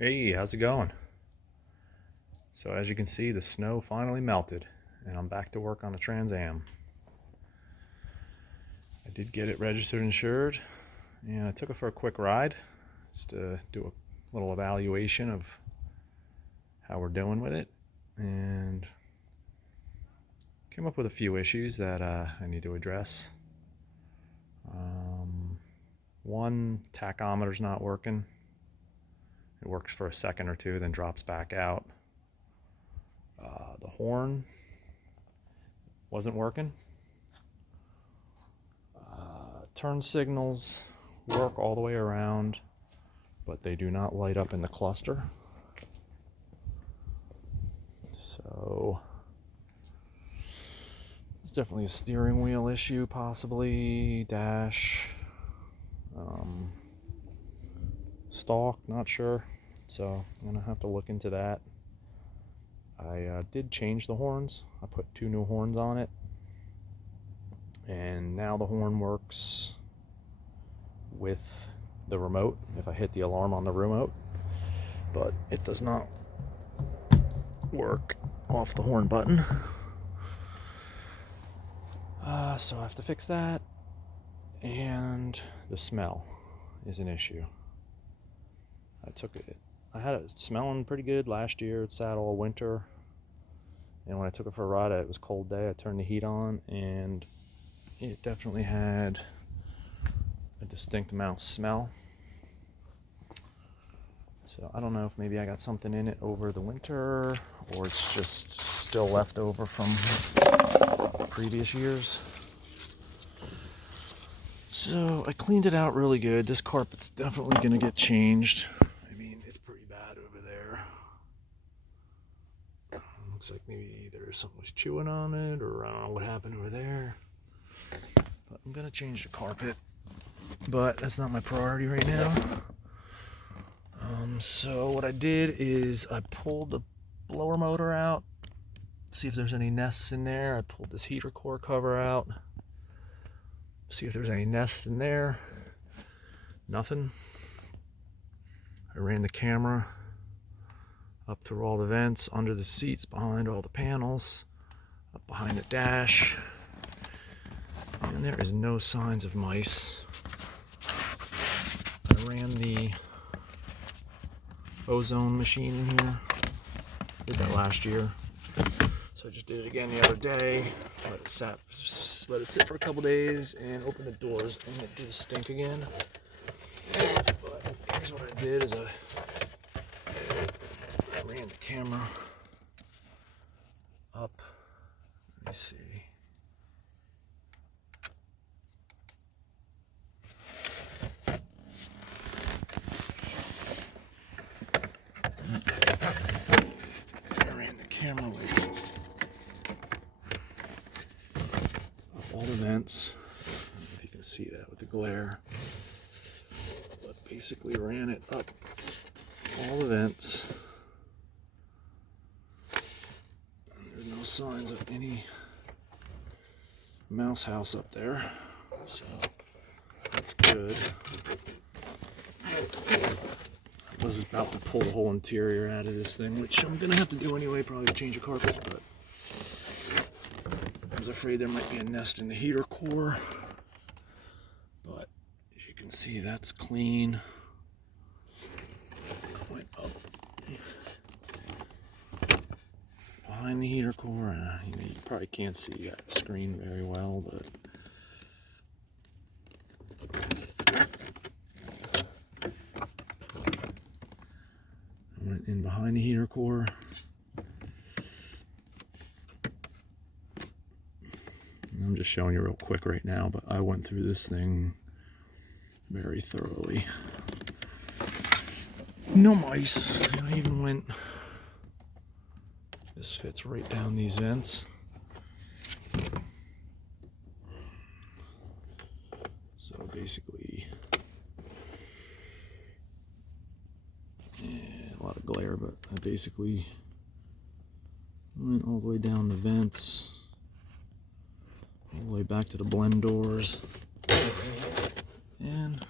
Hey, how's it going? So as you can see, the snow finally melted and I'm back to work on a Trans Am. I did get it registered and insured, and I took it for a quick ride just to do a little evaluation of how we're doing with it, and came up with a few issues that I need to address. One, tachometer's not working. It works for a second or two, then drops back out. The horn wasn't working. Turn signals work all the way around, but they do not light up in the cluster. So it's definitely a steering wheel issue, possibly dash, stalk, not sure. So I'm gonna have to look into that. I did change the horns. I put 2 new horns on it, and now the horn works with the remote if I hit the alarm on the remote, but it does not work off the horn button. So I have to fix that, and the smell is an issue. I had it smelling pretty good last year. It sat all winter, and when I took it for a ride, it was a cold day, I turned the heat on, and it definitely had a distinct amount of smell. So I don't know if maybe I got something in it over the winter, or it's just still left over from previous years. So I cleaned it out really good. This carpet's definitely going to get changed. I mean, it's pretty bad over there. Looks like maybe either something was chewing on it, or I don't know what happened over there. But I'm going to change the carpet, but that's not my priority right now. So what I did is I pulled the blower motor out, see if there's any nests in there. I pulled this heater core cover out, see if there's any nests in there. Nothing. I ran the camera up through all the vents, under the seats, behind all the panels, up behind the dash, and there is no signs of mice. I ran the ozone machine in here. Did that last year, so I just did it again the other day. Let it sit for a couple days and open the doors, and it did stink again. But here's what I did: is I ran the camera up. Let me see. Camera light up all the vents. I don't know if you can see that with the glare, but basically ran it up all the vents. And there's no signs of any mouse house up there, so that's good. I was about to pull the whole interior out of this thing, which I'm gonna have to do anyway, probably to change the carpet, but I was afraid there might be a nest in the heater core. But as you can see, that's clean. Going up behind the heater core, you probably can't see that screen very well, but went in behind the heater core. I'm just showing you real quick right now, but I went through this thing very thoroughly. No mice. I even went, this fits right down these vents. So basically, a lot of glare, but I basically went all the way down the vents, all the way back to the blend doors, and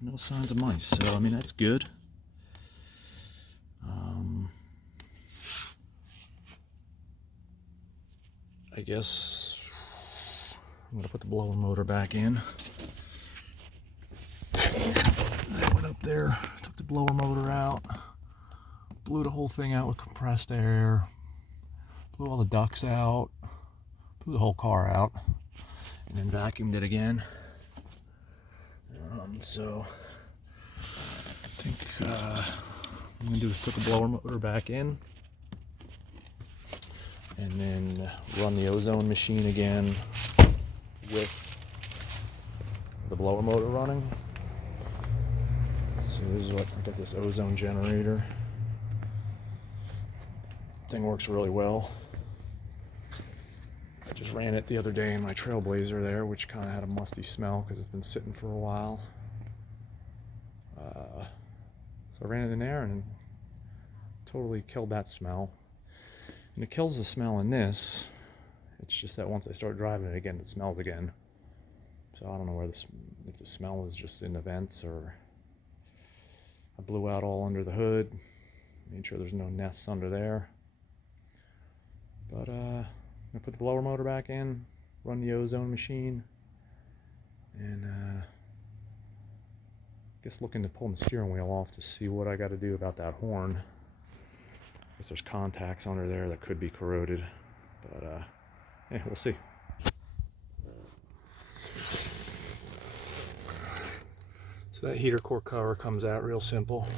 no signs of mice. So I mean, that's good. I guess I'm gonna put the blower motor back in. I went up there, took the blower motor out, blew the whole thing out with compressed air, blew all the ducts out, blew the whole car out, and then vacuumed it again. So I think what I'm gonna do is put the blower motor back in, and then run the ozone machine again with the blower motor running. So this is what I got, this ozone generator. Thing works really well. I just ran it the other day in my Trailblazer there, which kind of had a musty smell because it's been sitting for a while. So I ran it in there and totally killed that smell. And it kills the smell in this. It's just that once I start driving it again, it smells again. So I don't know where this, if the smell is just in the vents, or I blew out all under the hood, made sure there's no nests under there. But I'm gonna put the blower motor back in, run the ozone machine, and guess looking to pull the steering wheel off to see what I got to do about that horn. I guess there's contacts under there that could be corroded, but yeah, we'll see. So that heater core cover comes out real simple.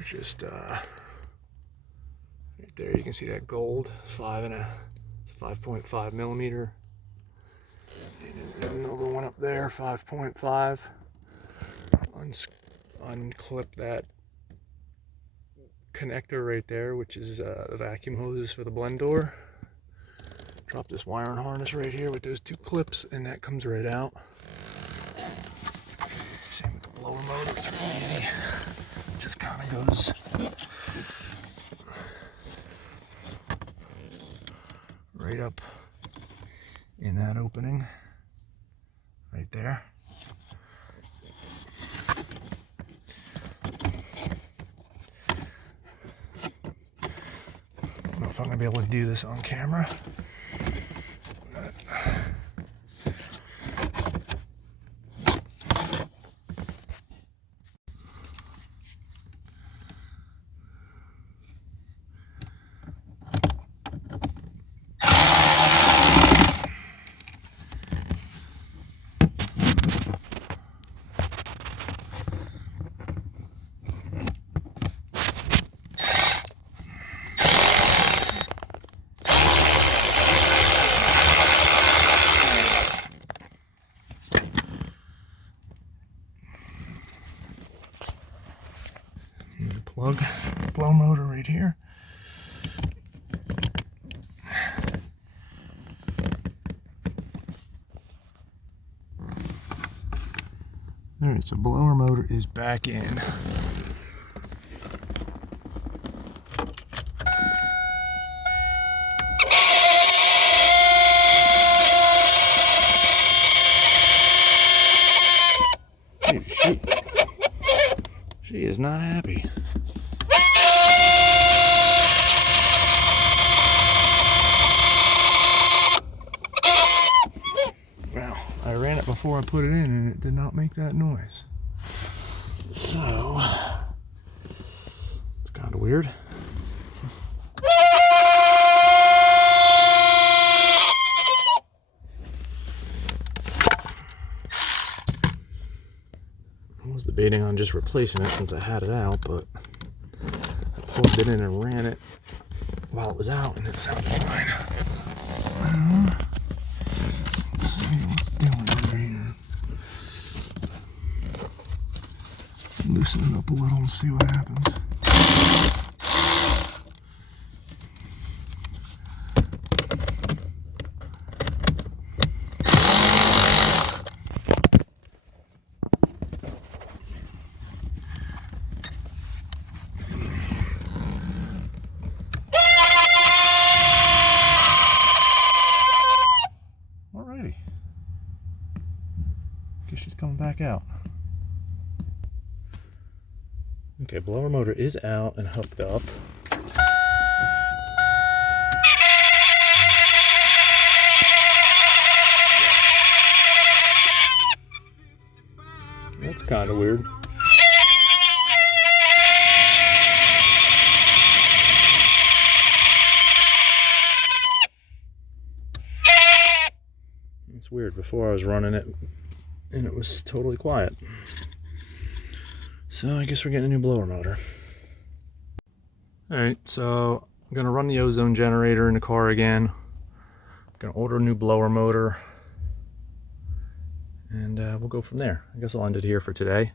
It's just right there, you can see that gold. It's a 5.5 millimeter. And another one up there, 5.5. Unclip that connector right there, which is the vacuum hoses for the blend door. Drop this wiring harness right here with those two clips, and that comes right out. Same with the blower motor, it's real easy. Just kind of goes right up in that opening right there. I don't know if I'm going to be able to do this on camera. But plug blow motor right here. Alright, so blower motor is back in. She is not happy. Well, I ran it before I put it in and it did not make that noise. So, it's kind of weird. I was debating on just replacing it since I had it out, but I plugged it in and ran it while it was out and it sounded fine. Let's see what's doing over here. Loosen it up a little and see what happens. Alrighty. Guess she's coming back out. Okay, blower motor is out and hooked up. kind of weird. It's weird. Before I was running it and it was totally quiet. So I guess we're getting a new blower motor. Alright, so I'm going to run the ozone generator in the car again. I'm going to order a new blower motor. And we'll go from there. I guess I'll end it here for today.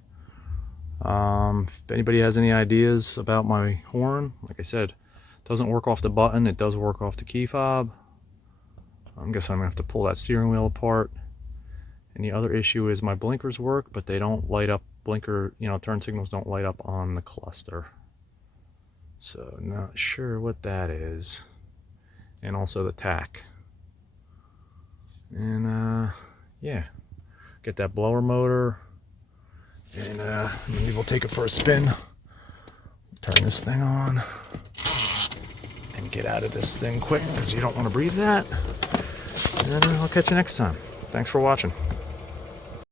If anybody has any ideas about my horn, like I said, it doesn't work off the button, it does work off the key fob. I guess I'm gonna have to pull that steering wheel apart. And the other issue is my blinkers work, but they don't light up. Turn signals don't light up on the cluster. So not sure what that is. And also the tach. And yeah, get that blower motor. And maybe we'll take it for a spin. Turn this thing on. And get out of this thing quick, because you don't want to breathe that. And I'll catch you next time. Thanks for watching.